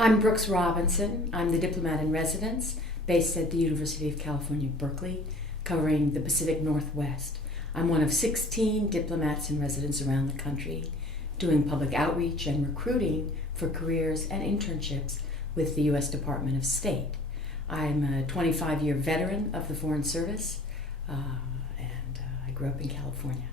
I'm Brooks Robinson. I'm the diplomat in residence based at the University of California, Berkeley, covering the Pacific Northwest. I'm one of 16 diplomats in residence around the country, doing public outreach and recruiting for careers and internships with the U.S. Department of State. I'm a 25-year veteran of the Foreign Service, and I grew up in California.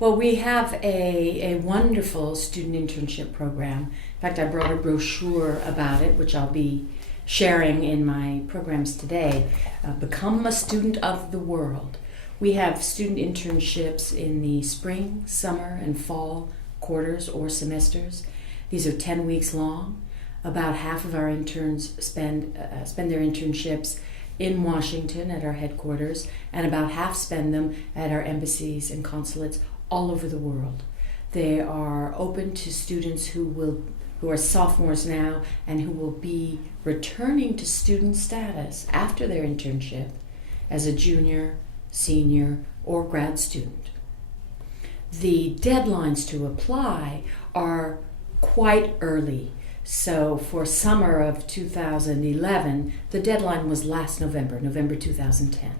Well, we have a wonderful student internship program. In fact, I brought a brochure about it, which I'll be sharing in my programs today. Become a Student of the World. We have student internships in the spring, summer, and fall quarters or semesters. These are 10 weeks long. About half of our interns spend their internships in Washington at our headquarters, and about half spend them at our embassies and consulates all over the world. They are open to students who are sophomores now and who will be returning to student status after their internship as a junior, senior, or grad student. The deadlines to apply are quite early. So for summer of 2011, the deadline was last November 2010.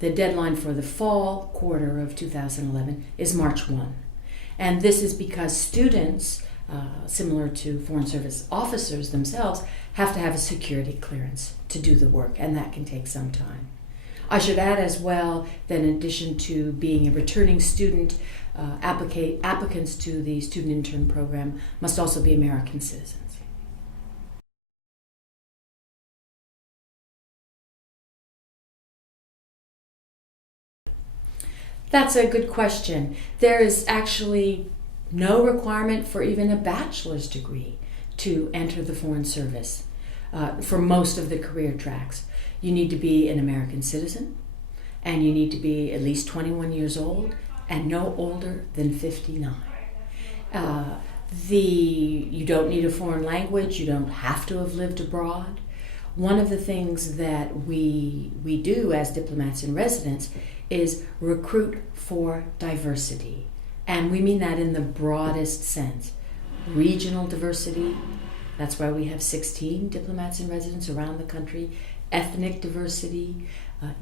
The deadline for the fall quarter of 2011 is March 1. And this is because students, similar to Foreign Service officers themselves, have to have a security clearance to do the work, and that can take some time. I should add as well that in addition to being a returning student, applicants to the student intern program must also be American citizens. That's a good question. There is actually no requirement for even a bachelor's degree to enter the Foreign Service for most of the career tracks. You need to be an American citizen, and you need to be at least 21 years old and no older than 59. You don't need a foreign language. You don't have to have lived abroad. One of the things that we do as diplomats in residence is recruit for diversity. And we mean that in the broadest sense. Regional diversity, that's why we have 16 diplomats in residence around the country. Ethnic diversity,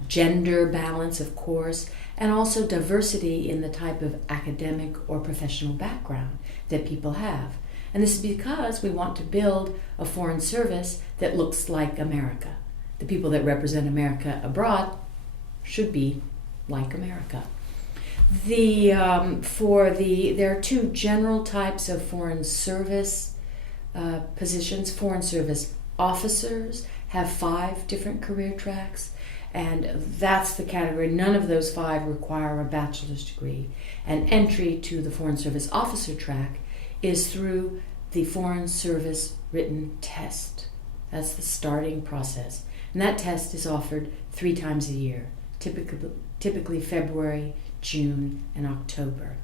gender balance, of course, and also diversity in the type of academic or professional background that people have. And this is because we want to build a foreign service that looks like America. The people that represent America abroad should be like America. There are two general types of foreign service positions. Foreign service officers have 5 different career tracks, and that's the category. None of those 5 require a bachelor's degree. And entry to the Foreign Service officer track is through the Foreign Service written test. That's the starting process. And that test is offered 3 times a year, typically February, June, and October.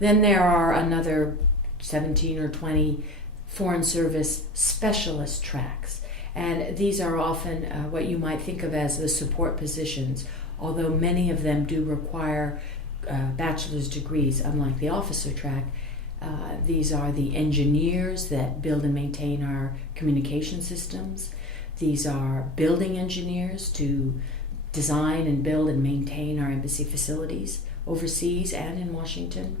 Then there are another 17 or 20 Foreign Service specialist tracks. And these are often what you might think of as the support positions, although many of them do require bachelor's degrees, unlike the officer track. These are the engineers that build and maintain our communication systems. These are building engineers to design and build and maintain our embassy facilities overseas and in Washington.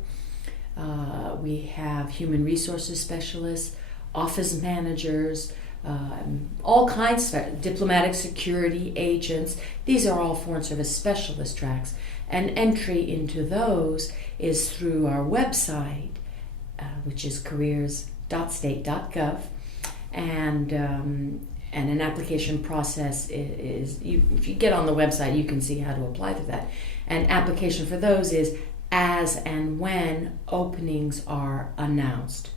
We have human resources specialists, office managers, all kinds of diplomatic security agents. These are all Foreign Service specialist tracks, and entry into those is through our website, which is careers.state.gov, and an application process is if you get on the website, you can see how to apply for that. And application for those is as and when openings are announced.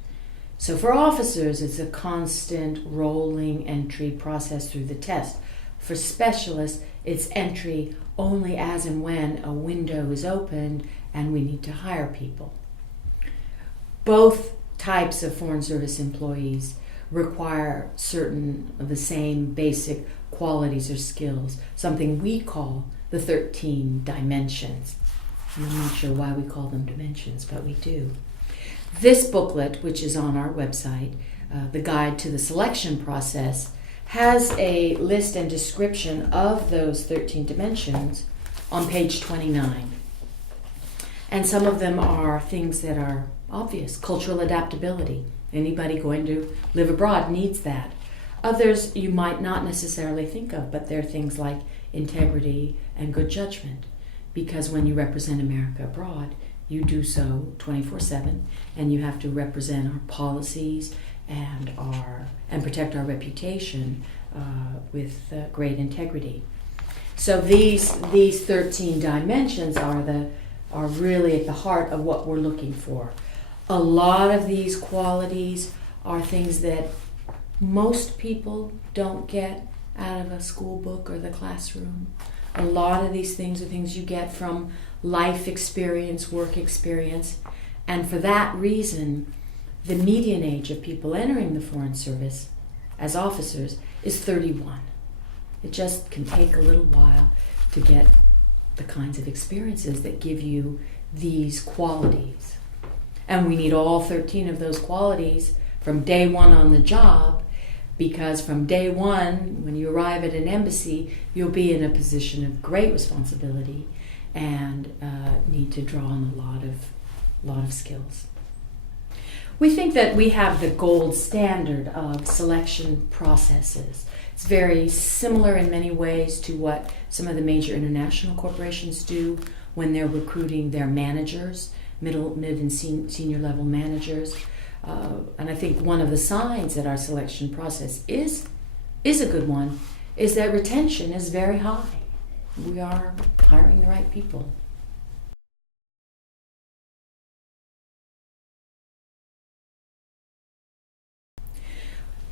So for officers, it's a constant rolling entry process through the test. For specialists, it's entry only as and when a window is opened and we need to hire people. Both types of Foreign Service employees require certain of the same basic qualities or skills, something we call the 13 dimensions. And I'm not sure why we call them dimensions, but we do. This booklet, which is on our website, the Guide to the Selection Process, has a list and description of those 13 dimensions on page 29. And some of them are things that are obvious. Cultural adaptability. Anybody going to live abroad needs that. Others you might not necessarily think of, but they're things like integrity and good judgment. Because when you represent America abroad, you do so 24/7, and you have to represent our policies and protect our reputation with great integrity. So these 13 dimensions are really at the heart of what we're looking for. A lot of these qualities are things that most people don't get out of a school book or the classroom. A lot of these things are things you get from life experience, work experience, and for that reason, the median age of people entering the Foreign Service as officers is 31. It just can take a little while to get the kinds of experiences that give you these qualities. And we need all 13 of those qualities from day one on the job, because from day one, when you arrive at an embassy, you'll be in a position of great responsibility and need to draw on a lot of skills. We think that we have the gold standard of selection processes. It's very similar in many ways to what some of the major international corporations do when they're recruiting their managers, mid and senior level managers. And I think one of the signs that our selection process is a good one is that retention is very high. We are hiring the right people.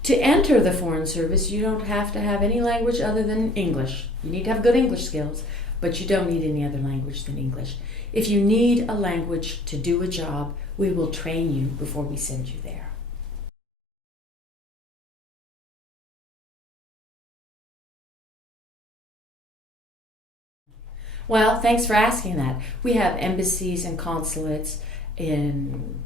To enter the Foreign Service, you don't have to have any language other than English. You need to have good English skills, but you don't need any other language than English. If you need a language to do a job, we will train you before we send you there. Well, thanks for asking that. We have embassies and consulates in,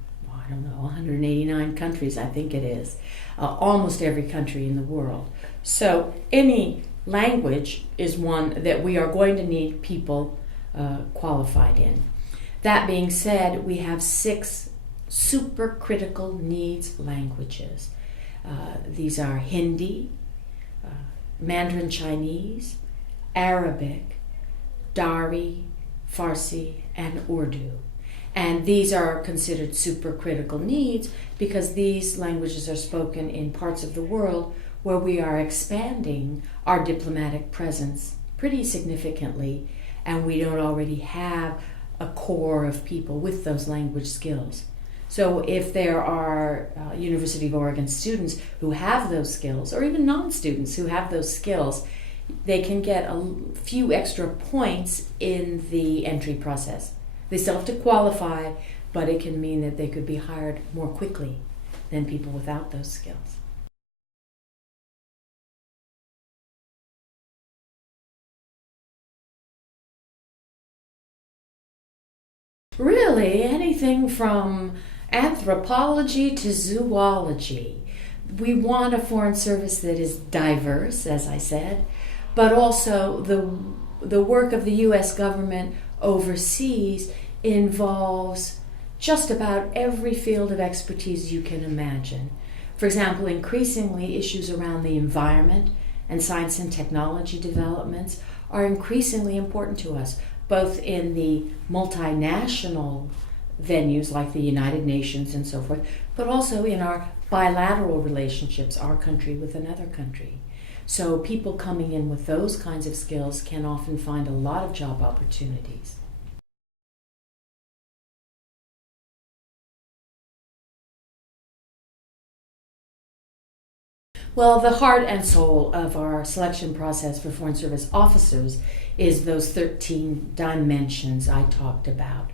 189 countries, I think it is. Almost every country in the world. So any language is one that we are going to need people qualified in. That being said, we have 6 super critical needs languages. These are Hindi, Mandarin Chinese, Arabic, Dari, Farsi, and Urdu. And these are considered supercritical needs because these languages are spoken in parts of the world where we are expanding our diplomatic presence pretty significantly, and we don't already have a core of people with those language skills. So if there are University of Oregon students who have those skills, or even non-students who have those skills, they can get a few extra points in the entry process. They still have to qualify, but it can mean that they could be hired more quickly than people without those skills. Really, anything from anthropology to zoology. We want a Foreign Service that is diverse, as I said, but also the work of the U.S. government overseas involves just about every field of expertise you can imagine. For example, increasingly issues around the environment and science and technology developments are increasingly important to us, both in the multinational venues like the United Nations and so forth, but also in our bilateral relationships, our country with another country. So people coming in with those kinds of skills can often find a lot of job opportunities. Well, the heart and soul of our selection process for Foreign Service officers is those 13 dimensions I talked about.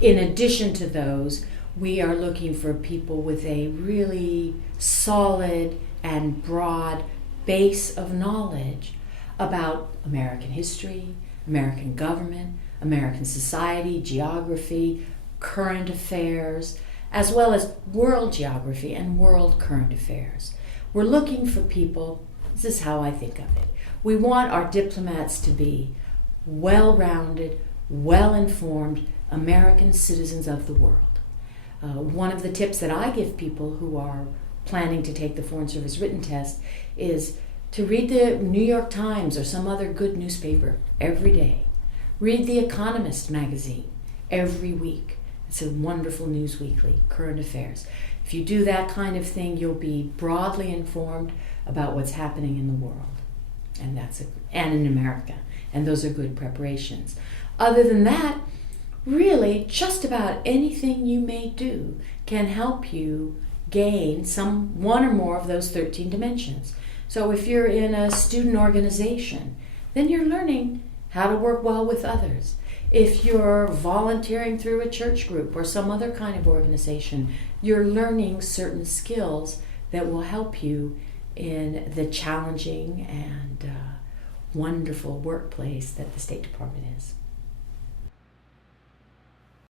In addition to those, we are looking for people with a really solid and broad base of knowledge about American history, American government, American society, geography, current affairs, as well as world geography and world current affairs. We're looking for people, this is how I think of it. We want our diplomats to be well-rounded, well-informed American citizens of the world. One of the tips that I give people who are planning to take the Foreign Service written test is to read the New York Times or some other good newspaper every day. Read The Economist magazine every week. It's a wonderful news weekly, current affairs. If you do that kind of thing, you'll be broadly informed about what's happening in the world, and in America, and those are good preparations. Other than that, really, just about anything you may do can help you gain one or more of those 13 dimensions. So if you're in a student organization, then you're learning how to work well with others. If you're volunteering through a church group or some other kind of organization, you're learning certain skills that will help you in the challenging and wonderful workplace that the State Department is.